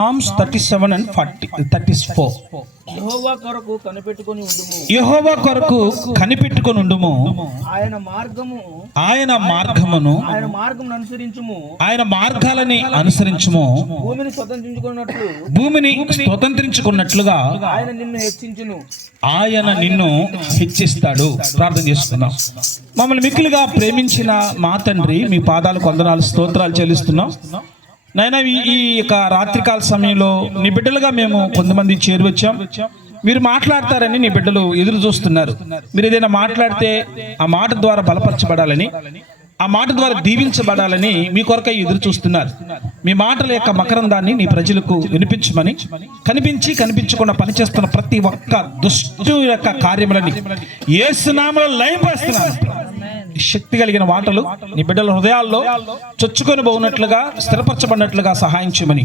Psalms 37 and 40, 34. యెహోవా కొరకు కనిపెట్టుకొని ఉండుము. యెహోవా కొరకు కనిపెట్టుకొని ఉండుము. ఆయన మార్గము ఆయన మార్గమును ఆయన మార్గం అనుసరించుము. ఆయన మార్గాలని అనుసరించుము. భూమిని స్వతంత్రించుకున్నట్లు భూమిని స్వతంత్రించుకున్నట్లుగా ఆయన నిన్ను హెచ్చించును. ఆయన నిన్ను హెచ్చిస్తాడు. ప్రార్థన చేస్తున్నాం. మమ్మల్ని మిక్కిలిగా ప్రేమించిన మా తండ్రి మీ పాదాలు కొందనాలు స్తోత్రాలు చెల్లిస్తున్నాం. నైనా ఈ- యొక్క రాత్రికాల సమయంలో నీ బిడ్డలుగా మేము కొంతమంది చేరువచ్చాం. మీరు మాట్లాడతారని నీ బిడ్డలు ఎదురు చూస్తున్నారు. మీరు ఏదైనా మాట్లాడితే ఆ మాట ద్వారా బలపరచబడాలని ఆ మాట ద్వారా దీవించబడాలని మీ కొరకై ఎదురు చూస్తున్నారు. మీ మాటల యొక్క మకరందాన్ని నీ ప్రజలకు వినిపించమని కనిపించి కనిపించకుండా పనిచేస్తున్న ప్రతి ఒక్క దుష్టు యొక్క కార్యములని ఏసునామలో లయం వేస్తున్నాను శక్తి కలిగిన మాటలు నీ బిడ్డల హృదయాల్లో చొచ్చుకొని పోనట్లుగా స్థిరపరచబడినట్లుగా సహాయం చేయమని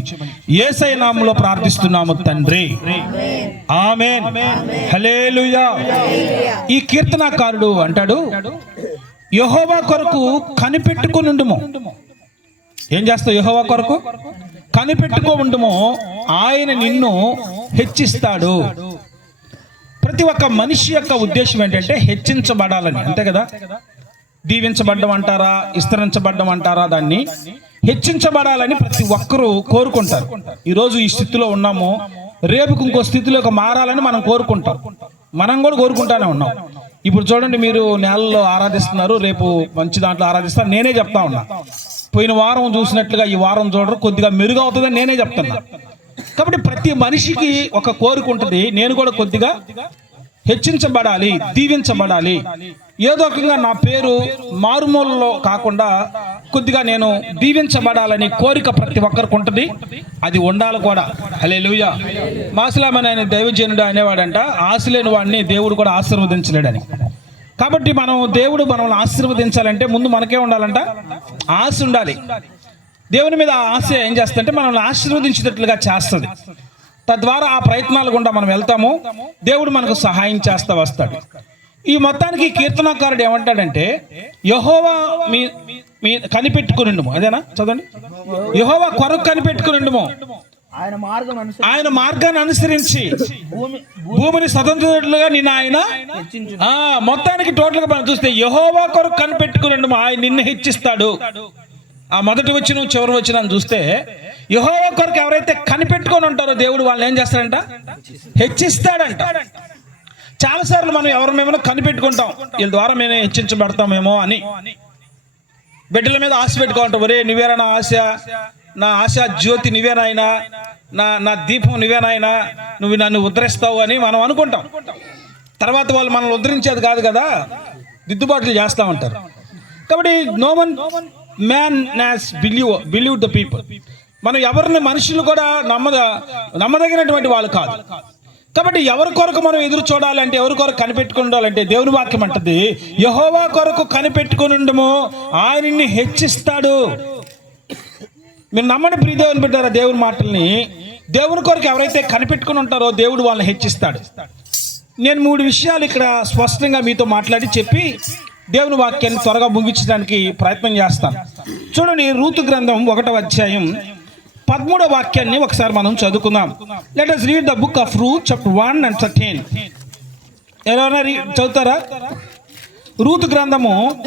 ఏసై నామంలో ప్రార్థిస్తున్నాము తండ్రి. ఆమెన్. హలేలుయా ఈ కీర్తనాకారుడు అంటాడు యహోవా కొరకు కనిపెట్టుకునుండుము. ఏం చేస్తావు యహోవా కొరకు? కనిపెట్టుకో ఉండము. ఆయన నిన్ను హెచ్చిస్తాడు. ప్రతి ఒక్క మనిషి యొక్క ఉద్దేశం ఏంటంటే హెచ్చించబడాలని అంతే కదా? దీవించబడ్డం అంటారా విస్తరించబడ్డం అంటారా దాన్ని? హెచ్చించబడాలని ప్రతి ఒక్కరూ కోరుకుంటారు. ఈరోజు ఈ స్థితిలో ఉన్నాము. రేపుకి ఇంకో స్థితిలోకి మారాలని మనం కోరుకుంటాం. మనం కూడా కోరుకుంటానే ఉన్నాం. ఇప్పుడు చూడండి మీరు నేలలో ఆరాధిస్తున్నారు. రేపు మంచి దాంట్లో ఆరాధిస్తారు. నేనే చెప్తా ఉన్నా. పోయిన వారం చూసినట్లుగా ఈ వారం చూడరు. కొద్దిగా మెరుగవుతుందని నేనే చెప్తున్నా. కాబట్టి ప్రతి మనిషికి ఒక కోరిక ఉంటుంది. నేను కూడా కొద్దిగా హెచ్చించబడాలి దీవించబడాలి. ఏదో రకంగా నా పేరు మారుమూలలో కాకుండా కొద్దిగా నేను దీవించబడాలని కోరిక ప్రతి ఒక్కరికి ఉంటుంది. అది ఉండాలి కూడా. హలే లూయ మాసులామని ఆయన దైవజనుడు అనేవాడంట ఆశ లేని వాడిని దేవుడు కూడా ఆశీర్వదించలేడని. కాబట్టి మనం దేవుడు మనల్ని ఆశీర్వదించాలంటే ముందు మనకే ఉండాలంట ఆశ ఉండాలి. దేవుని మీద ఆశ ఏం చేస్తుందంటే మనల్ని ఆశీర్వదించేటట్లుగా చేస్తుంది. తద్వారా ఆ ప్రయత్నాలు గుండా మనం వెళ్తాము. దేవుడు మనకు సహాయం చేస్తా వస్తాడు. ఈ మొత్తానికి కీర్తనాకారుడు ఏమంటాడంటే యహోవా మీ మీ కనిపెట్టుకునిండుము. అదేనా? చదవండి. యహోవా కొరకు కనిపెట్టుకునిండుము. ఆయన మార్గం ఆయన మార్గాన్ని అనుసరించి భూమి భూమిని స్వతంత్రులుగా నిన్న ఆయన మొత్తానికి టోటల్గా మనం చూస్తే యహోవా కొరకు కనిపెట్టుకుని ఆయన నిన్ను హెచ్చిస్తాడు. ఆ మొదటి వచ్చిన చివరి వచ్చిన చూస్తే యహో కొరకు ఎవరైతే కనిపెట్టుకొని ఉంటారో దేవుడు వాళ్ళని ఏం చేస్తాడంట? హెచ్చిస్తాడంట. చాలాసార్లు మనం ఎవరినేమో కనిపెట్టుకుంటాం. వీళ్ళ ద్వారా మేము హెచ్చించబడతామేమో అని. బిడ్డల మీద ఆశ పెట్టుకోమంటాం. ఒరే నువ్వేరా నా ఆశ? నా ఆశ జ్యోతి నువ్వేనాయనా నా నా దీపం నువ్వేనాయనా నువ్వు నన్ను ఉద్ధరిస్తావు అని మనం అనుకుంటాం. తర్వాత వాళ్ళు మనల్ని ఉద్ధరించేది కాదు కదా? దిద్దుబాట్లు చేస్తూ ఉంటారు. కాబట్టి Noman man నాస్ believe believe the people మనం ఎవరిని మనుషులు కూడా నమ్మద నమ్మదగినటువంటి వాళ్ళు కాదు. కాబట్టి ఎవరి కొరకు మనం ఎదురు చూడాలంటే ఎవరి కొరకు కనిపెట్టుకుండాలంటే దేవుని వాక్యం అంటది యహోవా కొరకు కనిపెట్టుకుని ఉండము ఆయన్ని హెచ్చిస్తాడు. మీరు నమ్మని ప్రీదేవుని పెట్టారా దేవుని మాటల్ని? దేవుని కొరకు ఎవరైతే కనిపెట్టుకుని ఉంటారో దేవుడు వాళ్ళని హెచ్చిస్తాడు. నేను మూడు విషయాలు ఇక్కడ స్పష్టంగా మీతో మాట్లాడి చెప్పి దేవుని వాక్యాన్ని త్వరగా ముగించడానికి ప్రయత్నం చేస్తాను. చూడండి రూతు గ్రంథం ఒకటవ అధ్యాయం పదమూడవ వాక్యాన్ని ఒకసారి మనం చదువుకుందాం. Let us read the book of Ruth chapter one and thirteen ఎవరైనా రీ- చదువుతారా? రూతు గ్రంథము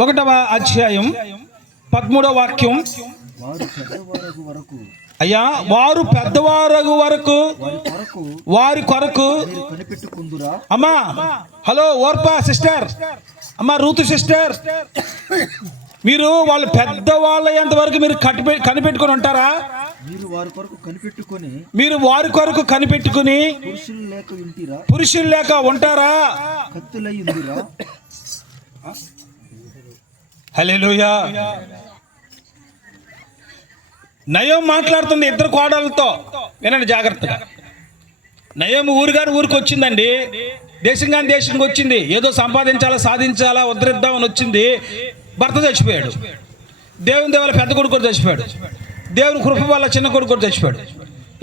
ఒకటవ అధ్యాయం పదమూడవ వాక్యం. పెద్దవారు అయ్యా వారు పెద్దవారగు వరకు వారి కొరకు అమ్మా హలో ఓర్పా సిస్టర్. అమ్మా రూతు సిస్టర్. మీరు వాళ్ళు పెద్దవాళ్ళ అయ్యేంత వరకు మీరు కనిపెట్టుకుని ఉంటారా? మీరు వారి కొరకు కనిపెట్టుకొని మీరు వారి కొరకు కనిపెట్టుకుని పురుషులు లేక వింటిరా పురుషులు లేక ఉంటారా? కత్తులై ఉందిరా? హల్లెలూయా. నయం మాట్లాడుతుంది ఇద్దరు కోడలతో వినండి జాగ్రత్తగా. నయం ఊరుగాని ఊరికి వచ్చిందండి దేశం కానీ దేశంకి వచ్చింది. ఏదో సంపాదించాలా సాధించాలా ఉద్ధరిద్దామని వచ్చింది. భర్త చచ్చిపోయాడు. దేవుని దేవాల పెద్ద కొడుకు చచ్చిపోయాడు. దేవుని కృప వల్ల చిన్న కొడుకు చచ్చిపోయాడు.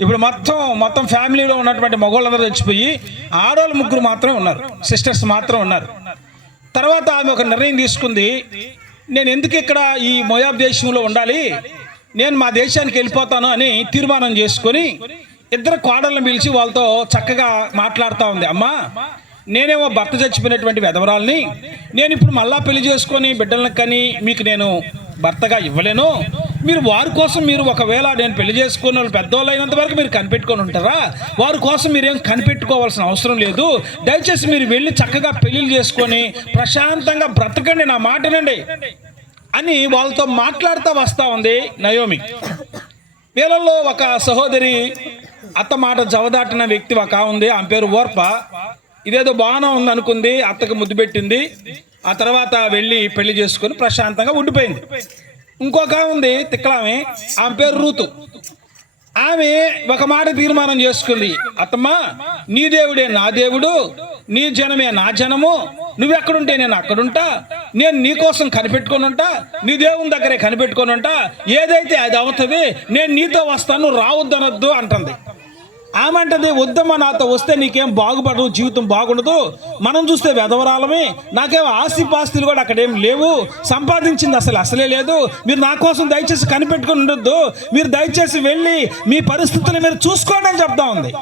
ఇప్పుడు మొత్తం మొత్తం ఫ్యామిలీలో ఉన్నటువంటి మగవాళ్ళందరూ చచ్చిపోయి ఆడవాళ్ళు ముగ్గురు మాత్రం ఉన్నారు. సిస్టర్స్ మాత్రం ఉన్నారు. తర్వాత ఆమె ఒక నిర్ణయం తీసుకుంది. నేను ఎందుకు ఇక్కడ ఈ మొయాబ్ దేశంలో ఉండాలి? నేను మా దేశానికి వెళ్ళిపోతాను అని తీర్మానం చేసుకొని ఇద్దరు కోడళ్ళని పిలిచి వాళ్ళతో చక్కగా మాట్లాడుతూ ఉంది. అమ్మా నేనేమో భర్త చచ్చిపోయినటువంటి వెధవరాల్ని నేను ఇప్పుడు మళ్ళా పెళ్ళి చేసుకొని బిడ్డలను కని మీకు నేను భర్తగా ఇవ్వలేను. మీరు వారి కోసం మీరు ఒకవేళ నేను పెళ్ళి చేసుకున్న వాళ్ళు పెద్దవాళ్ళు అయినంత వరకు మీరు కనిపెట్టుకొని ఉంటారా? వారి కోసం మీరేం కనిపెట్టుకోవాల్సిన అవసరం లేదు. దయచేసి మీరు వెళ్ళి చక్కగా పెళ్ళిళ్ళు చేసుకొని ప్రశాంతంగా బ్రతకండి నా మాటనండి అని వాళ్ళతో మాట్లాడుతూ వస్తూ ఉంది నయోమి. వీళ్ళల్లో ఒక సహోదరి అత్త మాట జవదాటిన వ్యక్తి ఒక ఉంది ఆమె పేరు ఓర్ప. ఇదేదో బాగానే ఉందనుకుంది అత్తకు ముద్దు పెట్టింది. ఆ తర్వాత వెళ్ళి పెళ్ళి చేసుకుని ప్రశాంతంగా ఉండిపోయింది. ఇంకొక ఉంది తిక్కలామె. ఆమె పేరు రూతు. ఆమె ఒక మాట తీర్మానం చేసుకుంది. అత్తమ్మ నీ దేవుడే నా దేవుడు నీ జనమే నా జనము. నువ్వెక్కడుంటే నేను అక్కడుంటా. నేను నీ కోసం కనిపెట్టుకొని ఉంటా నీ దేవుని దగ్గరే కనిపెట్టుకొని ఉంటా. ఏదైతే అది అవుతుంది నేను నీతో వస్తాను రావద్దనొద్దు అంటుంది. ఆమె అంటది వద్దమ్మా నాతో వస్తే నీకేం బాగుపడదు జీవితం బాగుండదు? మనం చూస్తే వెధవరాలమే. నాకేం ఆస్తి పాస్తులు కూడా అక్కడేం లేవు. సంపాదించింది అసలు అసలే లేదు. మీరు నా కోసం దయచేసి కనిపెట్టుకుని ఉండొద్దు. మీరు దయచేసి వెళ్ళి మీ పరిస్థితులు మీరు చూసుకోండి అని చెప్తా ఉంది.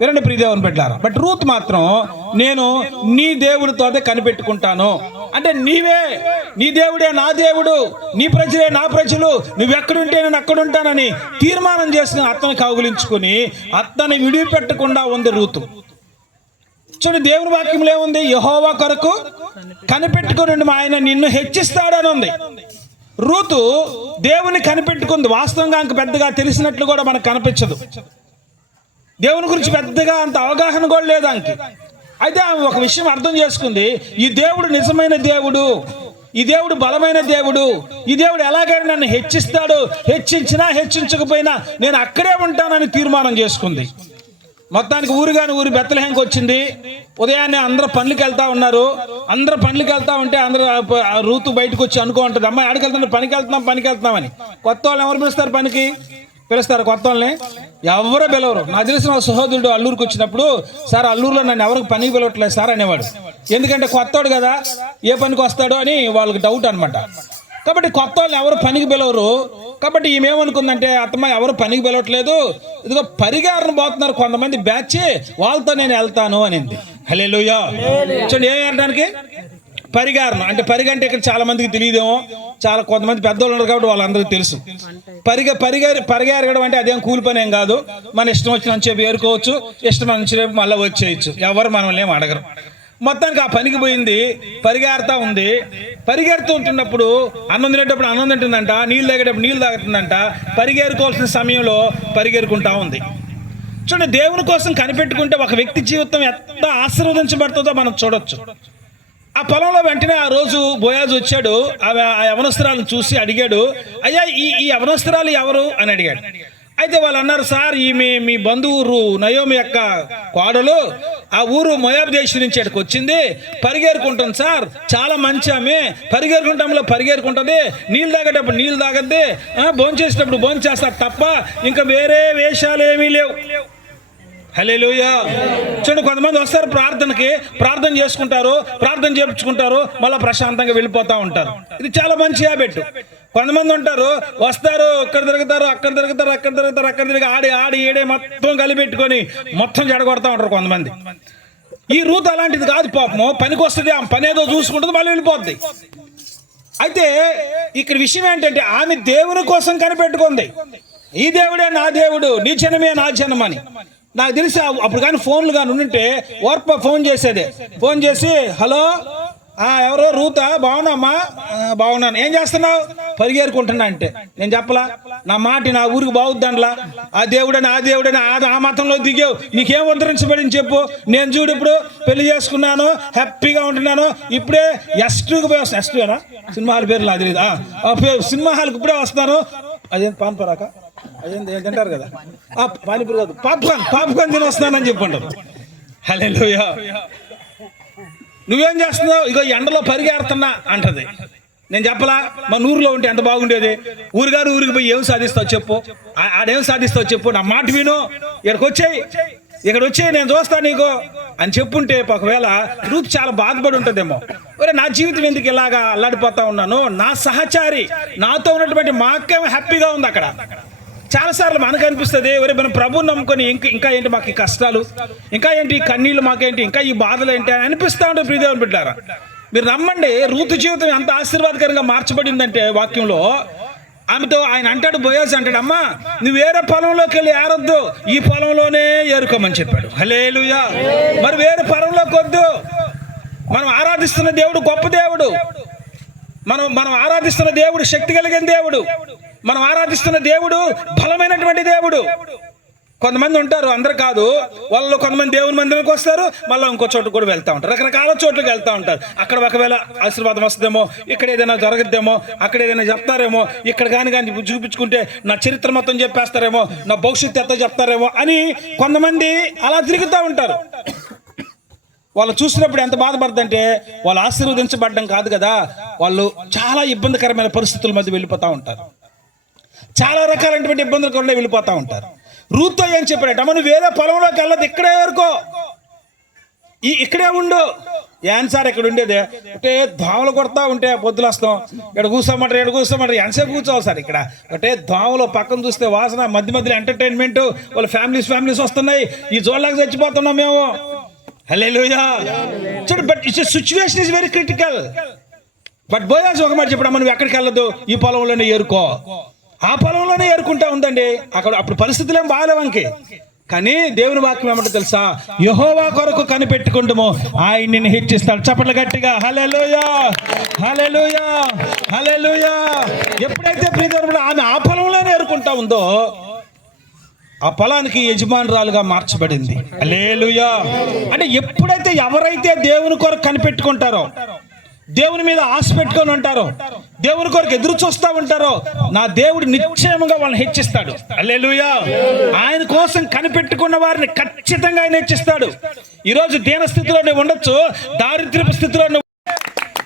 వినండి ప్రియదేవుని పెట్టారా బట్ రూత్ మాత్రం నేను నీ దేవుడితో అదే కనిపెట్టుకుంటాను. అంటే నీవే నీ దేవుడే నా దేవుడు నీ ప్రజలే నా ప్రజలు నువ్వెక్కడుంటే నేను అక్కడుంటానని తీర్మానం చేసిన అత్తని కౌగులించుకుని అత్తని విడిపెట్టకుండా ఉంది రూతు. చూడండి దేవుని వాక్యంలో ఏముంది? యహోవా కొరకు కనిపెట్టుకుని మా ఆయన నిన్ను హెచ్చిస్తాడని ఉంది రూతు దేవుని కనిపెట్టుకుంది. వాస్తవంగా అంక పెద్దగా తెలిసినట్లు కూడా మనకు కనిపించదు. దేవుని గురించి పెద్దగా అంత అవగాహన కూడా లేదు ఆమెకి అయితే ఆమె ఒక విషయం అర్థం చేసుకుంది. ఈ దేవుడు నిజమైన దేవుడు. ఈ దేవుడు బలమైన దేవుడు. ఈ దేవుడు ఎలాగైనా నన్ను హెచ్చిస్తాడు. హెచ్చించినా హెచ్చించకపోయినా నేను అక్కడే ఉంటానని తీర్మానం చేసుకుంది. మొత్తానికి ఊరు కాని ఊరు బెత్తలహేంకి వచ్చింది. ఉదయాన్నే అందరూ పనులకి వెళ్తా ఉన్నారు. అందరూ పనులకి వెళ్తా ఉంటే అందరూ ఆ- రూతు బయటకు వచ్చి అనుకో ఉంటుంది అమ్మాయి ఆడికి వెళ్తున్నాం పనికి వెళ్తున్నాం పనికి వెళ్తున్నామని కొత్త వాళ్ళు ఎవరు పిలుస్తారు పనికి? పిలుస్తారు కొత్త వాళ్ళని ఎవరో పిలవరు? నాకు తెలిసిన సహోదరుడు అల్లూరుకి వచ్చినప్పుడు సార్ అల్లూరులో నన్ను ఎవరికి పనికి పిలవట్లేదు సార్ అనేవాడు. ఎందుకంటే కొత్తవాడు కదా ఏ పనికి వస్తాడో అని వాళ్ళకి డౌట్ అనమాట కాబట్టి కొత్త వాళ్ళని ఎవరు పనికి పిలవరు. కాబట్టి ఈమెమనుకుందంటే అత్తమ్మ ఎవరు పనికి పిలవట్లేదు. ఇదిగో పరిగారణ పోతున్నారు కొంతమంది బ్యాచ్ వాళ్ళతో నేను వెళ్తాను అనింది. హలే చూడండి ఏం వెళ్ళడానికి పరిగారణ. అంటే పరిగ అంటే ఇక్కడ చాలా మందికి తెలియదేమో. చాలా కొంతమంది పెద్దోళ్ళు ఉన్నారు కాబట్టి వాళ్ళందరికీ తెలుసు. పరిగ పరిగ పరిగెరగడం అంటే అదేం కూలి పని ఏం కాదు. మన ఇష్టం వచ్చిన చెప్పి ఏరుకోవచ్చు ఇష్టం వచ్చిన మళ్ళీ వచ్చేయచ్చు. ఎవరు మనల్ని ఏం అడగరు. మొత్తానికి ఆ పనికి పోయింది. పరిగెడతా ఉంది. పరిగెడుతూ ఉంటున్నప్పుడు అన్నం తినేటప్పుడు అన్నం తింటుందంట నీళ్ళు తాగేటప్పుడు నీళ్ళు తాగుతుందంట. పరిగెరుకోవాల్సిన సమయంలో పరిగెరుకుంటా ఉంది. చూడండి దేవుని కోసం కనిపెట్టుకుంటే ఒక వ్యక్తి జీవితం ఎంత ఆశీర్వదించబడుతుందో మనం చూడొచ్చు. ఆ పొలంలో వెంటనే ఆ రోజు బోయాజ్ వచ్చాడు. ఆమె ఆ యవనస్త్రాలను చూసి అడిగాడు అయ్యా ఈ ఈ యవనస్త్రాలు ఎవరు? అని అడిగాడు. అయితే వాళ్ళు అన్నారు సార్ ఈమె మీ బంధువురు నయోమి యొక్క కోడలు. ఆ ఊరు మొయాబ్ దేశం నుంచి ఇక్కడికి వచ్చింది. పరిగేరుకుంటుంది సార్. చాలా మంచి ఆమె. పరిగేరుకుంటాంలో పరిగెరుకుంటుంది. నీళ్ళు తాగేటప్పుడు నీళ్ళు తాగద్ది. భోంచేసేటప్పుడు భోంచేస్తారు తప్ప ఇంకా వేరే వేషాలు ఏమీ లేవు. హలేలుయా చూడండి కొంతమంది వస్తారు ప్రార్థనకి ప్రార్థన చేసుకుంటారు ప్రార్థన చేపించుకుంటారు మళ్ళీ ప్రశాంతంగా వెళ్ళిపోతూ ఉంటారు. ఇది చాలా మంచి హ్యాబిట్ కొంతమంది ఉంటారు వస్తారు ఇక్కడ తిరుగుతారు అక్కడ తిరుగుతారు అక్కడ తిరుగుతారు అక్కడ తిరిగి ఆడి ఆడి ఏడే మొత్తం కలిపెట్టుకొని మొత్తం జడగొడతా ఉంటారు కొంతమంది. ఈ రూత్ అలాంటిది కాదు పాపము. పనికి వస్తుంది ఆ పని ఏదో చూసుకుంటుంది మళ్ళీ వెళ్ళిపోద్ది. అయితే ఇక్కడ విషయం ఏంటంటే ఆమె దేవుని కోసం కనిపెట్టుకుంది. ఈ దేవుడే నా దేవుడు నీ జనమే నా జనమని. నాకు తెలిసి అప్పుడు కానీ ఫోన్లు కానీ ఉంటే ఓర్ప ఫోన్ చేసేది. ఫోన్ చేసి హలో ఎవరో? రూతా? బాగున్నామ్మా బాగున్నాను. ఏం చేస్తున్నావు? పరిగేరుకుంటున్నా అంటే. నేను చెప్పలా. నా మాట నా ఊరికి బాగుద్దండ్లా. ఆ దేవుడని ఆ దేవుడని ఆ ఆ మతంలో దిగావు. నీకేం ఉద్ధరించబడింది చెప్పు. నేను చూడు ఇప్పుడు పెళ్ళి చేసుకున్నాను హ్యాపీగా ఉంటున్నాను. ఇప్పుడే ఎస్ పోయి వస్తాను ఎస్ సినిమా హాల్ పేరు నాకు తెలియదు సినిమా హాల్కి ఇప్పుడే వస్తాను అదేం పాన్ పరాక? అదేంటి ఏం తింటారు కదా? ఆ, పానీపూరి కాదు. పాప్కార్న్ పాప్కార్న్ తిని వస్తానని చెప్పండి హలో నువ్వేం చేస్తున్నావు? ఇగో ఎండలో పరిగెడుతున్నా అంటది. నేను చెప్పలా? మన ఊరిలో ఉంటే ఎంత బాగుండేది? ఊరిగారు ఊరికి పోయి ఏం సాధిస్తావు చెప్పు. ఆడేం సాధిస్తావు చెప్పు. నా మాట విను. ఇక్కడికి వచ్చాయి. ఇక్కడ వచ్చి నేను చూస్తా నీకు. అని చెప్పుంటే ఒకవేళ రూత్ చాలా బాధపడి ఉంటుందేమో. ఒరే నా జీవితం ఎందుకు ఇలాగా అల్లాడిపోతా ఉన్నాను? నా సహచారి. నాతో ఉన్నటువంటి మా అక్క హ్యాపీగా ఉంది అక్కడ. చాలాసార్లు మనకు అనిపిస్తుంది ఒరే మనం ప్రభుని నమ్ముకొని ఇంకా ఇంకా ఏంటి మాకు ఈ కష్టాలు? ఇంకా ఏంటి ఈ కన్నీళ్ళు మాకేంటి? ఇంకా ఈ బాధలు ఏంటి? అని అనిపిస్తూ ఉంటుంది ప్రియదేవుని బిడ్డారా. మీరు నమ్మండి రూతు జీవితం ఎంత ఆశీర్వాదకరంగా మార్చబడిందంటే వాక్యంలో ఆమెతో ఆయన అంటాడు బోయాజ్ అంటాడు అమ్మా నువ్వు వేరే పొలంలోకి వెళ్ళి ఏరొద్దు ఈ పొలంలోనే ఏరుకోమని చెప్పాడు. హలేలుయా మరి వేరే పొలంలోకి వద్దు. మనం ఆరాధిస్తున్న దేవుడు గొప్ప దేవుడు. మనం మనం ఆరాధిస్తున్న దేవుడు శక్తి కలిగిన దేవుడు. మనం ఆరాధిస్తున్న దేవుడు బలమైనటువంటి దేవుడు. కొంతమంది ఉంటారు అందరు కాదు. వాళ్ళు కొంతమంది దేవుని మందిరానికి వస్తారు మళ్ళీ ఇంకో చోటు కూడా వెళ్తూ ఉంటారు. రకరకాల చోట్లకి వెళ్తూ ఉంటారు. అక్కడ ఒకవేళ ఆశీర్వాదం వస్తుందేమో ఇక్కడ ఏదైనా జరగద్దేమో అక్కడ ఏదైనా చెప్తారేమో ఇక్కడ కానీ కానీ చూపించుకుంటే నా చరిత్ర మొత్తం చెప్పేస్తారేమో నా భవిష్యత్తు ఎంత చెప్తారేమో అని కొంతమంది అలా తిరుగుతూ ఉంటారు. వాళ్ళు చూసినప్పుడు ఎంత బాధపడుతుంటే వాళ్ళు ఆశీర్వదించబడ్డం కాదు కదా. వాళ్ళు చాలా ఇబ్బందికరమైన పరిస్థితుల మధ్య వెళ్ళిపోతూ ఉంటారు. చాలా రకాలైనటువంటి ఇబ్బందులు కూడా వెళ్ళిపోతూ ఉంటారు. రూత్తో ఏం చెప్పాడట మనం వేరే పొలంలోకి వెళ్ళదు ఇక్కడే వరకు ఈ ఇక్కడే ఉండు. యాన్సార్ ఇక్కడ ఉండేది? అంటే దోమలు కొడతా ఉంటే పొద్దులు వస్తాం. ఇక్కడ కూర్చోమంటారు ఇక్కడ కూర్చోమంటారు. ఎంతసేపు కూర్చోవాలి సార్ ఇక్కడ? అంటే దోమలు పక్కన చూస్తే వాసన మధ్య మధ్యలో ఎంటర్టైన్మెంట్ వాళ్ళ ఫ్యామిలీస్ ఫ్యామిలీస్ వస్తున్నాయి. ఈ జోళ్ళకి చచ్చిపోతున్నాం మేము. హల్లెలూయా చూడు but it's situation is very critical but Boaz ఒక మాట చెప్పడం మనం ఎక్కడికి వెళ్ళదు ఈ పొలంలోనే ఏరుకో. ఆ పొలంలోనే ఏరుకుంటా ఉందండి. అక్కడ అప్పుడు పరిస్థితులు ఏం బాగాలేవంకి కానీ దేవుని వాక్యం ఏమంటే తెలుసా? యహోవా కొరకు కనిపెట్టుకుంటాము. ఆయన నిన్ను హెచ్చిస్తాడు చప్పట్లు గట్టిగా. హలెలుయా హలెలుయా హలెలుయా ఎప్పుడైతే ప్రియదేవుడు ఆమె ఆ పొలంలోనే ఏరుకుంటా ఉందో ఆ పొలానికి యజమానురాలుగా మార్చబడింది. అలేలుయా అంటే ఎప్పుడైతే ఎవరైతే దేవుని కొరకు కనిపెట్టుకుంటారో దేవుని మీద ఆశ పెట్టుకొని ఉంటారు. దేవుని కొరకు ఎదురు చూస్తూ ఉంటారో. నా దేవుడు నిశ్చయముగా వాళ్ళని హెచ్చిస్తాడు. అల్లెలుయా ఆయన కోసం కనిపెట్టుకున్న వారిని ఖచ్చితంగా ఆయన హెచ్చిస్తాడు. ఈరోజు దీన స్థితిలో నువ్వు ఉండొచ్చు. దారిద్ర్యపు స్థితిలో నువ్వు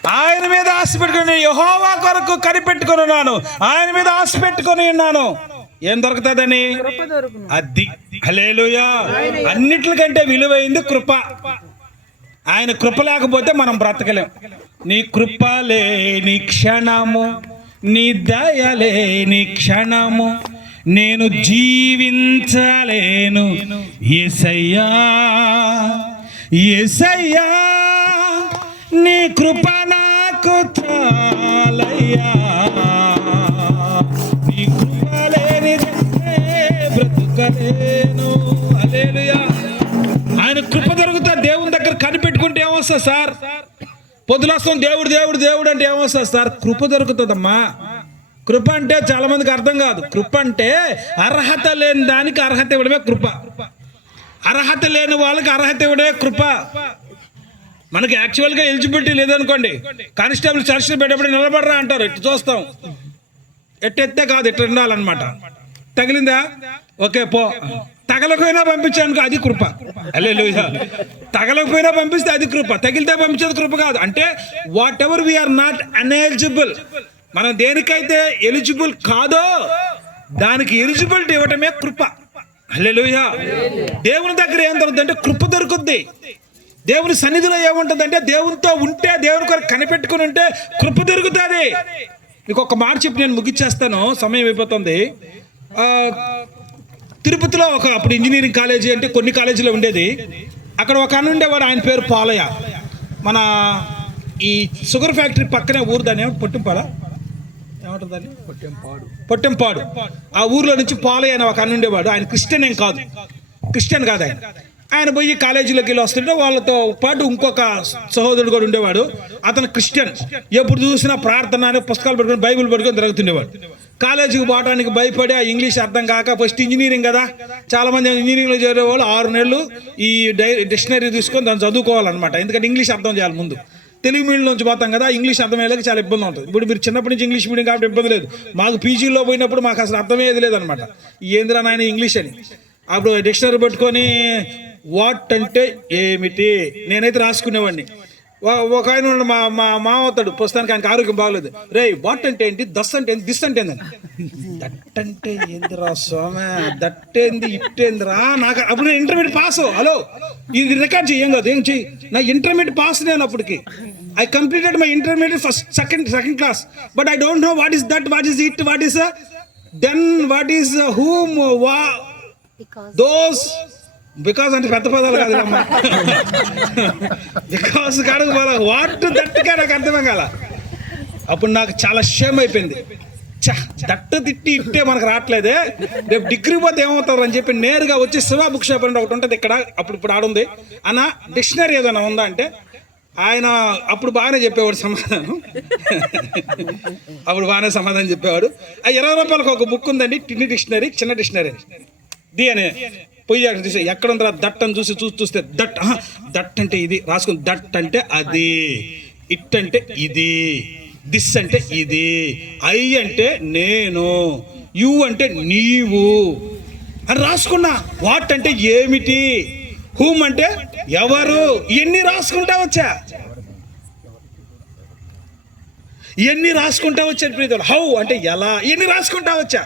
ఆయన మీద ఆశ పెట్టుకుని యహోవా కొరకు కనిపెట్టుకుని ఉన్నాను. ఆయన మీద ఆశ పెట్టుకుని ఉన్నాను. ఏం దొరుకుతుందని అది హలేలుయా అన్నిటికంటే విలువైంది కృప. ఆయన కృప లేకపోతే మనం బ్రతకలేం. నీ కృపలేని క్షణము నీ దయలేని క్షణము నేను జీవించలేను. ఎసయ్యా ఎసయ్యా నీ కృప నాకు చాలయ్యా. నీ కృప లేనిదే బ్రతుకలేను. హల్లెలూయా. ఆయన కృప దొరుకుతా దేవుని దగ్గర కనిపెట్టుకుంటే ఏమొస్తా సార్? పొద్దులొస్తాం దేవుడు దేవుడు దేవుడు అంటే ఏమొస్తుంది సార్? కృప దొరుకుతుందమ్మా. కృప అంటే చాలా మందికి అర్థం కాదు. కృప అంటే అర్హత లేని దానికి అర్హత ఇవ్వడమే కృప. అర్హత లేని వాళ్ళకి అర్హత ఇవ్వడమే కృప. మనకి యాక్చువల్గా ఎలిజిబిలిటీ లేదనుకోండి కానిస్టేబుల్ చర్చలు పెట్టేప్పుడు నిలబడరా అంటారు. ఇటు చూస్తాం. ఎట్టెత్తే కాదు ఎట్టు ఉండాలన్నమాట. తగిలిందా? ఓకే పో. తగలకపోయినా పంపించాను అది కృప. అలే తగలకపోయినా పంపిస్తే అది కృప. తగిలితే పంపించేది కృప కాదు. అంటే whatever we are not uneligible మనం దేనికైతే ఎలిజిబుల్ కాదో దానికి ఎలిజిబిలిటీ ఇవ్వటమే కృప. హల్లెలూయా. దేవుని దగ్గర ఏం దొరుకుతుందంటే కృప దొరుకుద్ది. దేవుని సన్నిధిలో ఏముంటుందంటే దేవునితో ఉంటే దేవుని కొరకు కనిపెట్టుకుని ఉంటే కృప దొరుకుతుంది. నీకు ఒక మాట చెప్పి నేను ముగిచ్చేస్తాను. సమయం అయిపోతుంది. తిరుపతిలో ఒక అప్పుడు ఇంజనీరింగ్ కాలేజీ అంటే కొన్ని కాలేజీలో ఉండేది. అక్కడ ఒక అన్న ఉండేవాడు ఆయన పేరు పాలయ్య. మన ఈ షుగర్ ఫ్యాక్టరీ పక్కనే ఊరు దాన్ని ఏమంటారు? పొట్టింపాల ఏమంటారు దాన్ని? పొట్టెంపాడు. పొట్టెంపాడు. ఆ ఊర్లో నుంచి పాలయ్య అనే ఒక అన్న ఉండేవాడు. ఆయన క్రిస్టియన్ ఏం కాదు. క్రిస్టియన్ కాదు ఆయన. ఆయన పోయి కాలేజీలోకి వెళ్ళి వస్తుంటే వాళ్ళతో పాటు ఇంకొక సహోదరుడు కూడా ఉండేవాడు. అతను క్రిస్టియన్. ఎప్పుడు చూసినా ప్రార్థన అనే పుస్తకాలు పెట్టుకొని బైబిల్ పెట్టుకొని తిరుగుతుండేవాడు. కాలేజీకి పోవడానికి భయపడి ఆ ఇంగ్లీష్ అర్థం కాక ఫస్ట్ ఇంజనీరింగ్ కదా. చాలా మంది ఇంజనీరింగ్లో చేరే వాళ్ళు ఆరు నెలలు ఈ డై డిక్షనరీ తీసుకొని దాన్ని చదువుకోవాలన్నమాట. ఎందుకంటే ఇంగ్లీష్ అర్థం చేయాలి ముందు. తెలుగు మీడియం నుంచి పోతాం కదా ఇంగ్లీష్ అర్థమయ్యేలాగా చాలా ఇబ్బంది ఉంటుంది. ఇప్పుడు మీరు చిన్నప్పటి నుంచి ఇంగ్లీష్ మీడియం కాబట్టి ఇబ్బంది లేదు. మాకు పీజీలో పోయినప్పుడు మాకు అసలు అర్థమయ్యేది లేదనమాట ఏందిరా నాయన ఇంగ్లీష్ అని. అప్పుడు డిక్షనరీ పెట్టుకొని వాట్ అంటే ఏమిటి? నేనైతే రాసుకునేవాడిని. ఒక ఆయన ఉన్నాడు, మా మా మామ అవుతాడు పుస్తకానికి ఆయనకి ఆరోగ్యం బాగలేదు. రే వాట్ అంటే ఏంటి? దస్ అంటే ఏంటి దిస్ అంటే ఏందని. దట్ అంటే ఏందిరా సోమే దట్టేంది ఇట్టేందిరా నాకు అప్పుడు నేను ఇంటర్మీడియట్ పాస్ హలో ఇది రికార్డ్ చేయం కాదు ఏం చెయ్యి. నా ఇంటర్మీడియట్ పాస్ నేను అప్పటికి. I completed my intermediate first second second class but I don't know what is that what is it what is then what is whom what those because అంటే పెద్ద పదాలు కాదు అమ్మ. బికాస్ కాదు వాట్ దట్టుగా నాకు అర్థమే కాల. అప్పుడు నాకు చాలా షేమ్ అయిపోయింది. దట్ట తిట్టి ఇట్టే మనకు రావట్లేదే. రేపు డిగ్రీ పోతే ఏమవుతారు అని చెప్పి నేరుగా వచ్చి శివ బుక్ షాప్ అని ఒకటి ఉంటుంది ఇక్కడ అప్పుడు ఇప్పుడు ఆడుంది. అన్న డిక్షనరీ ఏదైనా ఉందా అంటే ఆయన అప్పుడు బాగానే చెప్పేవాడు సమాధానం. అప్పుడు బాగానే సమాధానం చెప్పేవాడు. ఆ ఇరవై రూపాయలకు ఒక బుక్ ఉందండి టిన్ని డిక్షనరీ చిన్న డిక్షనరీ. ది అనే. పొయ్యి అక్కడ చూసి ఎక్కడ ఉందా దట్ అని చూసి చూసి చూస్తే దట్ దట్ అంటే ఇది రాసుకుని దట్ అంటే అది ఇట్ అంటే ఇది దిస్ అంటే ఇది ఐ అంటే నేను యు అంటే నీవు. అని రాసుకున్నా వాట్ అంటే ఏమిటి హూమ్ అంటే ఎవరు ఇవన్నీ రాసుకుంటా వచ్చా? ఇవన్నీ రాసుకుంటా వచ్చాడు ప్రీతులు హౌ అంటే ఎలా ఇవన్నీ రాసుకుంటా వచ్చా?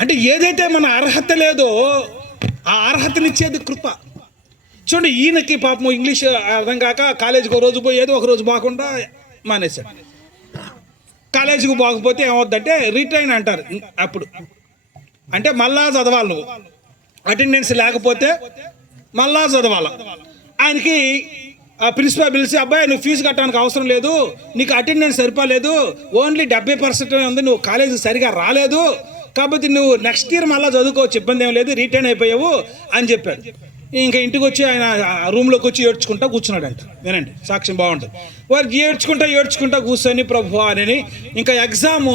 అంటే ఏదైతే మన అర్హత లేదో ఆ అర్హతనిచ్చేది కృప. చూడండి ఈయనకి పాపం ఇంగ్లీష్ అర్థం కాక కాలేజీకి ఒక రోజు పోయి ఏదో ఒక రోజు బాగుండా మానేశాడు. కాలేజీకి బాగపోతే ఏమవుద్దంటే రిటైన్ అంటారు అప్పుడు. అంటే మళ్ళా చదవాలి నువ్వు. అటెండెన్స్ లేకపోతే మళ్ళా చదవాలి. ఆయనకి ఆ ప్రిన్సిపాల్ పిలిచి అబ్బాయి నువ్వు ఫీజు కట్టడానికి అవసరం లేదు. నీకు అటెండెన్స్ సరిపోలేదు. ఓన్లీ డెబ్బై పర్సెంట్ ఉంది. నువ్వు కాలేజీకి సరిగా రాలేదు. కాబట్టి నువ్వు నెక్స్ట్ ఇయర్ మళ్ళీ చదువుకోవచ్చు ఇబ్బంది ఏం లేదు రిటర్న్ అయిపోయావు అని చెప్పాడు. ఇంకా ఇంటికి వచ్చి ఆయన రూమ్లోకి వచ్చి ఏడ్చుకుంటా కూర్చున్నాడంట. వినండి సాక్ష్యం బాగుంటుంది. వారు ఏడ్చుకుంటా ఏడ్చుకుంటా కూర్చొని ప్రభు అని ఇంకా ఎగ్జామ్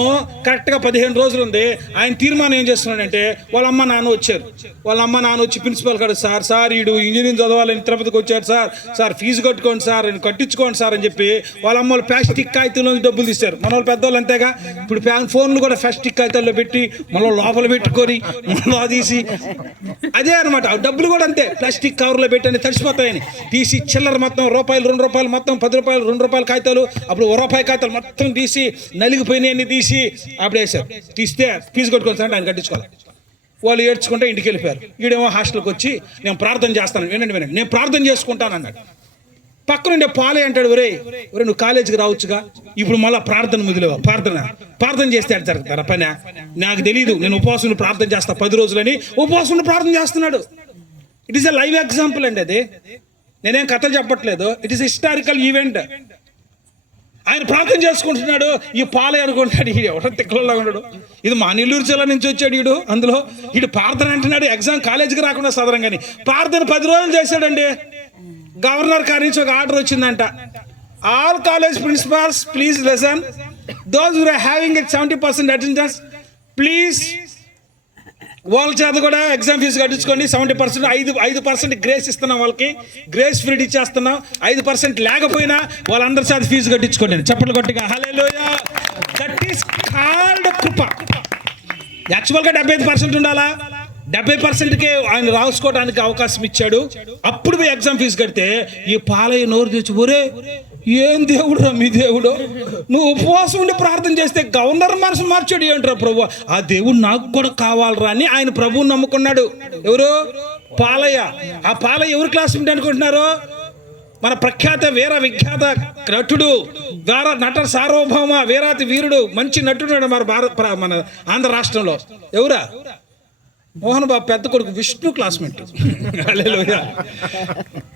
కరెక్ట్గా పదిహేను రోజులు ఉంది. ఆయన తీర్మానం ఏం చేస్తున్నాడంటే వాళ్ళ అమ్మ నాన్న వచ్చారు. వాళ్ళ అమ్మ నాన్న వచ్చి ప్రిన్సిపల్ కాదు సార్ సార్ ఈడు ఇంజనీరింగ్ చదవాలని తిరుపతికి వచ్చాడు సార్ సార్ ఫీజు కట్టుకోండి సార్ నేను కట్టించుకోండి సార్ అని చెప్పి వాళ్ళ అమ్మ వాళ్ళు ప్లాస్టిక్ కాగితంలో డబ్బులు తీశారు. మన వాళ్ళు పెద్దవాళ్ళు అంతేగా. ఇప్పుడు ఫోన్లు కూడా ప్లాస్టిక్ కాగితాల్లో పెట్టి మళ్ళీ లోపల పెట్టుకొని మనలో తీసి అదే అనమాట ఆ డబ్బులు కూడా అంతే. ప్లాస్టిక్ కవర్లో పెట్టి తడిసిపోతాయని. తీసి చిల్లర మొత్తం రూపాయలు రెండు రూపాయలు మొత్తం పది రూపాయలు రెండు రూపాయల కాగితాలు అప్పుడు ఓ రూపాయి కాగితాలు మొత్తం తీసి నలిగిపోయినాయన్ని తీసి అప్పుడు వేశారు. తీస్తే ఫీజు కొట్టుకొని ఆయన కట్టించుకోవాలి. వాళ్ళు ఏడ్చుకుంటే ఇంటికి వెళ్ళిపోయారు. వీడేమో హాస్టల్కి వచ్చి నేను ప్రార్థన చేస్తాను వినండి వినండి నేను ప్రార్థన చేసుకుంటాను అన్నాడు. పక్కనుండే పాలే అంటాడు ఒరే ఒరే నువ్వు కాలేజీకి రావచ్చుగా? ఇప్పుడు మళ్ళీ ప్రార్థన మొదలు ప్రార్థన ప్రార్థన చేస్తే జరుగుతారా పని? నాకు తెలియదు నేను ఉపవాసం ప్రార్థన చేస్తా పది రోజులని ఉపవాసం ప్రార్థన చేస్తున్నాడు. It is a live example అండి అది. నేనేం కథలు చెప్పట్లేదు. ఇట్ ఈస్ హిస్టారికల్ ఈవెంట్ ఆయన ప్రార్థన చేసుకుంటున్నాడు. ఈ పాలే అనుకుంటున్నాడు. ఈడు ఎవడో తిక్కలలో ఉన్నాడు. ఇది మా నెల్లూరు జిల్లా నుంచి వచ్చాడు ఈడు. అందులో ఈడు ప్రార్థన అంటున్నాడు. ఎగ్జామ్ కాలేజీకి రాకుండా సదరం కానీ ప్రార్థన పది రోజులు చేశాడండి. గవర్నర్ కారి నుంచి ఒక ఆర్డర్ వచ్చిందంట. All college principals please lessen those you're having at seventy percent attendance please వాళ్ళ చేత కూడా ఎగ్జామ్ ఫీజు కట్టించుకోండి. సెవెంటీ పర్సెంట్ ఐదు ఐదు పర్సెంట్ గ్రేస్ ఇస్తున్నాం వాళ్ళకి గ్రేస్ ఫ్రీడ్ ఇచ్చేస్తున్నాం ఐదు పర్సెంట్ లేకపోయినా వాళ్ళందరి చేత ఫీజు కట్టించుకోండి. చెప్పలు కొట్టిగా హలేలోయ దట్ ఈస్ కాల్డ్ కృప. యాక్చువల్గా డెబ్బై ఐదు పర్సెంట్ ఉండాలా? డెబ్బై పర్సెంట్కే ఆయన రాసుకోవడానికి అవకాశం ఇచ్చాడు. అప్పుడు పోయి ఎగ్జామ్ ఫీజు కడితే ఈ పాలయ్య నోరు తెచ్చి ఒరే ఏం దేవుడు రా మీ దేవుడు? నువ్వు ఉపవాసం ఉండి ప్రార్థన చేస్తే గవర్నర్ మనసు మార్చాడు ఏంట్రా ప్రభు? ఆ దేవుడు నాకు కూడా కావాలరా అని ఆయన ప్రభువుని నమ్ముకున్నాడు. ఎవరు? పాలయ్య. ఆ పాలయ్య ఎవరు క్లాస్మేట్ అనుకుంటున్నారు? మన ప్రఖ్యాత వీర విఖ్యాత నటుడు వీర నట సార్వభౌమ వీరాతి వీరుడు మంచి నటుడు మన భారత మన ఆంధ్ర రాష్ట్రంలో. ఎవరా? మోహన్ బాబు పెద్ద కొడుకు విష్ణు క్లాస్మేట్.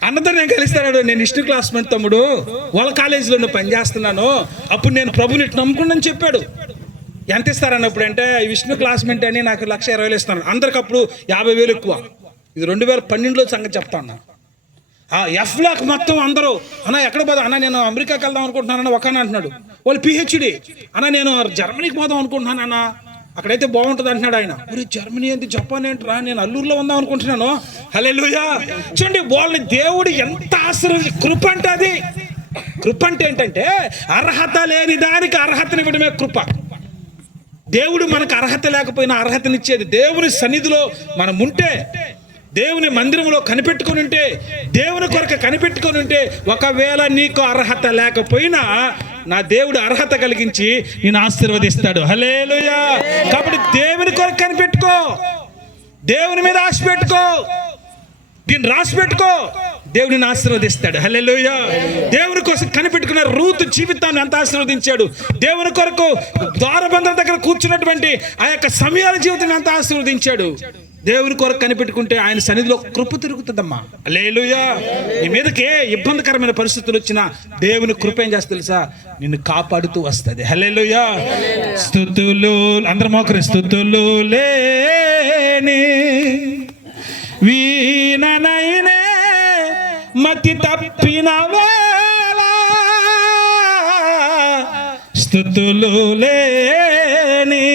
అన్నతో నేను కలుస్తాడు నేను విష్ణు క్లాస్మేట్ తమ్ముడు. వాళ్ళ కాలేజీలో నేను పనిచేస్తున్నాను అప్పుడు నేను ప్రభుని ఇట్లా నమ్ముకున్నాను చెప్పాడు. ఎంత ఇస్తారన్నప్పుడు అంటే విష్ణు క్లాస్మేట్ అని నాకు లక్ష ఇరవై వేలు ఇస్తాను అందరికి అప్పుడు యాభై వేలు ఎక్కువ. ఇది రెండు వేల పన్నెండులో సంగతి చెప్తా ఉన్నా ఆ ఎఫ్ లాక్ మొత్తం అందరూ అన్న ఎక్కడ పోదాం? అన్న నేను అమెరికాకి వెళ్దాం అనుకుంటున్నానన్న ఒక అంటున్నాడు. వాళ్ళు పిహెచ్డి అన్న నేను జర్మనీకి పోదాం అనుకుంటున్నాను అన్న. అక్కడైతే బాగుంటుంది అంటున్నాడు ఆయన. మరి జర్మనీ ఏంటి జపాన్ ఏంట్రా? నేను అల్లూరులో ఉందాం అనుకుంటున్నాను. హలే చూడండి వాళ్ళని దేవుడు ఎంత ఆశ్రయ కృప అంటే అది. కృప అంటే ఏంటంటే అర్హత లేని దానికి అర్హతనివ్వడమే కృప. దేవుడు మనకు అర్హత లేకపోయినా అర్హతనిచ్చేది దేవుని సన్నిధిలో మనం ఉంటే దేవుని మందిరంలో కనిపెట్టుకొని ఉంటే దేవుని కొరకు కనిపెట్టుకొని ఉంటే ఒకవేళ నీకు అర్హత లేకపోయినా నా దేవుడు అర్హత కలిగించి నేను ఆశీర్వదిస్తాడు. హలేలుయా కాబట్టి దేవుని కొరకు కనిపెట్టుకో. దేవుని మీద ఆశ పెట్టుకో. దీన్ని రాసి పెట్టుకో. దేవుడిని ఆశీర్వదిస్తాడు. హల్లెలూయ. దేవుని కోసం కనిపెట్టుకున్న రూతు జీవితాన్ని అంత ఆశీర్వదించాడు. దేవుని కొరకు ద్వారబంధం దగ్గర కూర్చున్నటువంటి ఆ యొక్క సమయాల జీవితాన్ని అంత ఆశీర్వదించాడు. దేవుని కొరకు కనిపెట్టుకుంటే ఆయన సన్నిధిలో కృప తిరుగుతుందమ్మా. లేలుయా నీ మీదకే ఇబ్బందికరమైన పరిస్థితులు వచ్చినా దేవుని కృప ఏం చేస్తా తెలుసా? నిన్ను కాపాడుతూ వస్తుంది. హలేలుయా స్థుతులు అందరూ మోకరి స్థుతులు లేని వీణనైనే మతి తప్పిన వేళ స్థుతులు లేని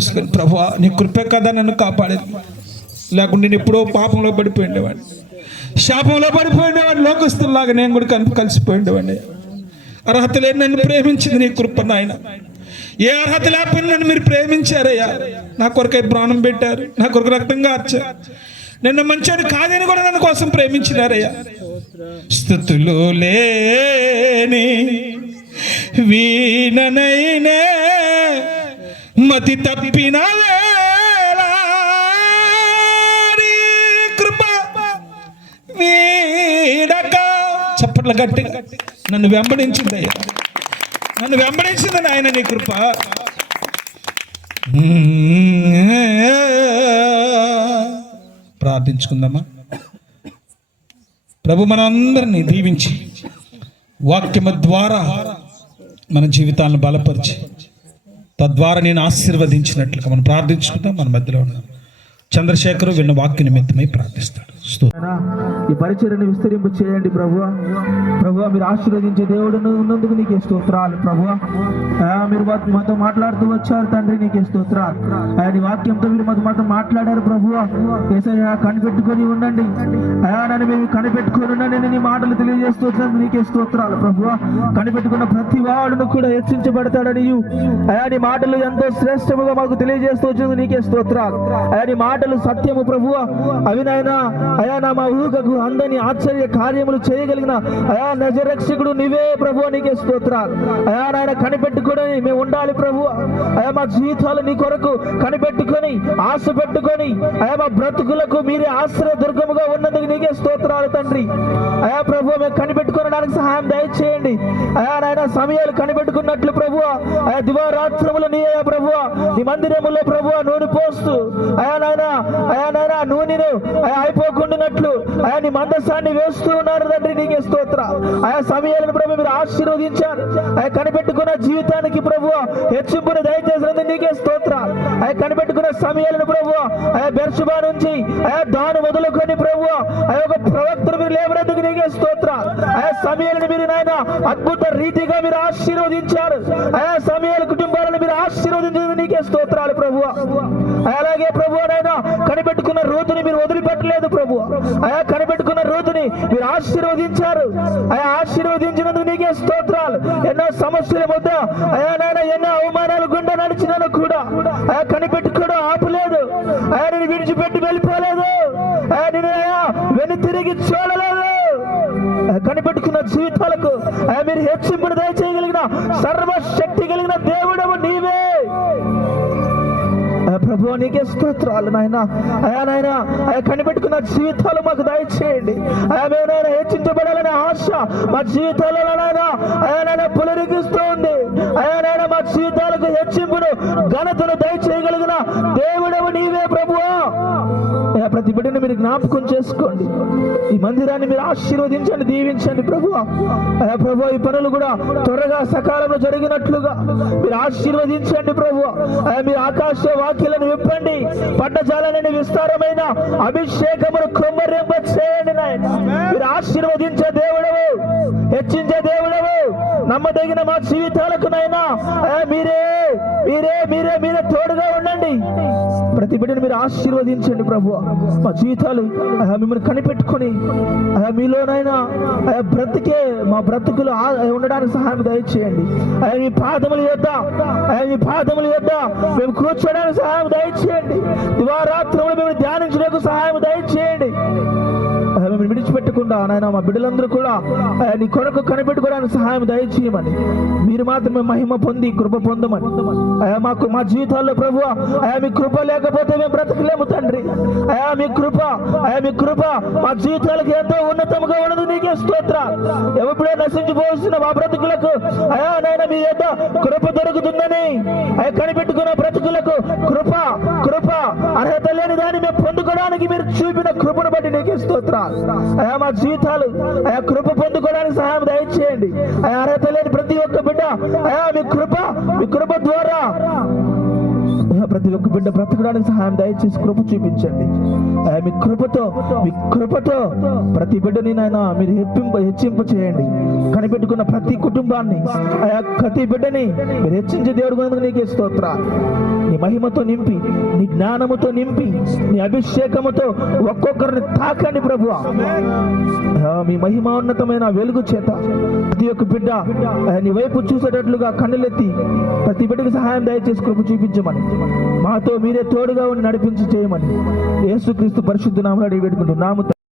మూసుకొని ప్రభా నీ కృపే కదా నన్ను కాపాడేది. లేకుంటే నేను ఎప్పుడో పాపంలో పడిపోయిండేవాడిని. శాపంలో పడిపోయిండేవాడిని లోకస్తుల్లాగా నేను కూడా కలిపి కలిసిపోయిండేవాడిని. అర్హత లేని నన్ను ప్రేమించింది నీ కృప నాయన. ఏ అర్హత లేకపోయినా నన్ను మీరు ప్రేమించారయ్యా. నా కొరకై ప్రాణం పెట్టారు నా కొరకు రక్తంగా కార్చారు నిన్న మంచోడు కాదని కూడా నన్ను కోసం ప్రేమించినారయ్యా. స్థుతులు లేని వీణనైనే మతి తప్పిన కృప వీడక. చప్పట్ల గట్టి. నన్ను వెంబడించిందయ్యా. నన్ను వెంబడించింది నాయన నీ కృప. ప్రార్థించుకుందామా? ప్రభు మనందరినీ దీవించి వాక్యము ద్వారా మన జీవితాలను బలపరిచి తద్వారా నేను ఆశీర్వదించినట్లుగా మనం ప్రార్థించుకుందాం మన మధ్యలో ఉన్నాం. చంద్రశేఖరు విన్న వాక్య నిమిత్తమై ప్రార్థిస్తాడు. ఈ పరిచయను విస్తరింపు చేయండి ప్రభు ప్రభు మీరు ఆశీర్వదించే దేవుడు ఉన్నందుకు నీకే స్తోత్రాలు ప్రభు మీరు మాతో మాట్లాడుతూ వచ్చారు తండ్రి నీకే స్తోత్రాలు. ఆయన వాక్యంతో మీరు మాతో మాతో మాట్లాడారు ప్రభు కనిపెట్టుకొని ఉండండి. అయా నన్ను మేము కనిపెట్టుకొని ఉండండి నీ మాటలు తెలియజేస్తూ నీకే స్తోత్రాలు ప్రభు కనిపెట్టుకున్న ప్రతి వాడును కూడా హెచ్చించబడతాడని అయా నీ మాటలు ఎంతో శ్రేష్టముగా మాకు తెలియజేస్తూ వచ్చింది నీకే స్తోత్రాలు. అయా నీ మాటలు సత్యము ప్రభు అవినైనా అయా నా మా ఊహకు అందని ఆశ్చర్య కార్యములు చేయగలిగిన అయా నజరక్షకుడు నీవే ప్రభు నీకే స్తోత్రాలు. అయా నాయన కనిపెట్టుకొని మేము ఉండాలి ప్రభు అయా మా జీవితాలు నీ కొరకు కనిపెట్టుకొని ఆశ పెట్టుకొని అయా మా బ్రతుకులకు మీరే ఆశ్రయ దుర్గముగా ఉన్నందుకు నీకే స్తోత్రాలు తండ్రి. అయా ప్రభు మేము కనిపెట్టుకోవడానికి సహాయం దయచేయండి అయా నాయన సమయాలు కనిపెట్టుకున్నట్లు ప్రభు ఆయా దివారాత్రములు నీ అయా ప్రభు నీ మందిరములో ప్రభు నూనె పోస్తూ. అయా నాయన అయా నాయన నూనెను అయా అయిపోకుండానట్లు అయా నీ మందసాన్ని వేస్తూ ఉన్నారు తండ్రి నీకే స్తోత్ర. ఆయా సమయాలను ప్రభు మీరు ఆశీర్వదించారు. అయా కనిపెట్టుకున్న జీవితానికి ప్రభు హెచ్చింపును దయచేసినందుకు నీకే స్తోత్ర. అయా కనిపెట్టుకున్న సమయాలను ప్రభు అయా బెర్షుబా నుంచి అయా దాను మొదలుకొని ప్రభు అయా ఒక ప్రవక్తను మీరు లేవనందుకు నీకే స్తోత్ర. ఆయా సమయాలను మీరు నాయన అద్భుత రీతిగా మీరు ఆశీర్వదించారు. ఆయా సమయాల కుటుంబాలను మీరు ఆశీర్వదించేది నీకే స్తోత్రాలు ప్రభు అలాగే ప్రభు నైనా కనిపెట్టుకున్న రోజుని మీరు వదిలిపెట్టలేదు ప్రభు ఆయా కనిపెట్టుకున్న రోజుని మీరు ఆశీర్వదించారు. ఆయా ఆశీర్వదించినందుకు నీకే స్తోత్రాలు. ఎన్నో సమస్యల మధ్య అయా నాయన ఎన్నో అవమానం కనిపెట్టుకున్న జీవితాలకు ఆయన మీరు హెచ్చింపుడు దయచేయగలిగిన సర్వశక్తి కలిగిన దేవుడవు నీవే. ప్రభు నీకే స్తోత్రాలు నాయన. అయా నాయన అయా కనిపెట్టుకున్న జీవితాలు మాకు దయచేయండి. అయా మేము నాయన హెచ్చించబడాలనే ఆశ మా జీవితాలలో నాయన. అయా నాయన పులరిగిస్తూ ఉంది అయా నాయన మా జీవితాలకు హెచ్చింపును ఘనతను దయచేయగలిగిన దేవుడవు నీవే ప్రభువా. ప్రతి బిడ్డను మీరు జ్ఞాపకం చేసుకోండి. ఈ మందిరాన్ని మీరు ఆశీర్వదించండి దీవించండి ప్రభు అయా ప్రభు ఈ పనులు కూడా త్వరగా సకాలంలో జరిగినట్లుగా మీరు ఆశీర్వదించండి ప్రభు అయా మీరు ఆకాశ వాక్యలను విప్పండి పట్టజాలని విస్తారమైన అభిషేకమును కొమ్మరింప చేయండి నాయన. మీరు ఆశీర్వదించే దేవుడవు హెచ్చించే దేవుడు నమ్మదగిన మా జీవితాలకు నైనా మీరే మీరే మీరే మీరే తోడుగా ఉండండి. ప్రతి బిడ్డను మీరు ఆశీర్వదించండి ప్రభు. మా జీవితాలు మిమ్మల్ని కనిపెట్టుకొని అయా మీలోనైనా అయా బ్రతికే మా బ్రతుకులు ఉండడానికి సహాయం దయచేయండి. అయా మీ పాదములు యొద్ద అయా మీ పాదములు యొద్ద మేము కూర్చోడానికి సహాయం దయచేయండి. దివారాత్రములు మేము ధ్యానించడానికి సహాయం దయచేయండి. మిమ్మల్ని విడిచిపెట్టకుండా నాయన మా బిడ్డలందరూ కూడా నీ కొరకు కనిపెట్టుకోవడానికి సహాయం దయచేయమని మీరు మాత్రమే మహిమ పొంది కృప పొందమని. అయా మాకు మా జీవితాల్లో ప్రభు అయా మీ కృప లేకపోతే మేము బ్రతకలేము తండ్రి. అయా మీ కృప అయా మీ కృప మా జీవితాలకు ఎంతో ఉన్నతముగా ఉన్నది నీకే స్తోత్ర ఎప్పుడో నశించిపోవలసిన మా బ్రతుకులకు అయా నాయన మీ యొక్క కృప దొరుకుతుందని అయా కనిపెట్టుకున్న బ్రతుకులకు కృప పొందుకోవడానికి మీరు చూపిన కృపను బట్టి నీకు స్తోత్ర అయా మా జీవితాలు అయా కృప పొందుకోవడానికి సహాయం దయచేయండి. అయా అర్హత లేని ప్రతి ఒక్క బిడ్డ అయా మీ కృప మీ కృప ద్వారా ప్రతి ఒక్క బిడ్డ బ్రతకడానికి సహాయం దయచేసి కృప చూపించండి. మీ కృపతో మీ కృపతో ప్రతి బిడ్డని నాయన మీరు హెప్పింప హెచ్చింపు చేయండి కనిపెట్టుకున్న ప్రతి కుటుంబాన్ని అయా ప్రతి బిడ్డని మీరు హెచ్చించే దేవుడు నీకే స్తోత్ర నీ మహిమతో నింపి నీ జ్ఞానముతో నింపి నీ అభిషేకముతో ఒక్కొక్కరిని తాకండి ప్రభు మీ మహిమోన్నతమైన వెలుగు చేత ప్రతి ఒక్క బిడ్డ నీ వైపు చూసేటట్లుగా కన్నులెత్తి ప్రతి బిడ్డకి సహాయం దయచేసి కృప చూపించమని మాతో మీరే తోడుగా ఉండి నడిపించి చేయమని. యేసుక్రీస్తు పరిశుద్ధ నామలు అడిగి పెట్టుకుంటున్నాము.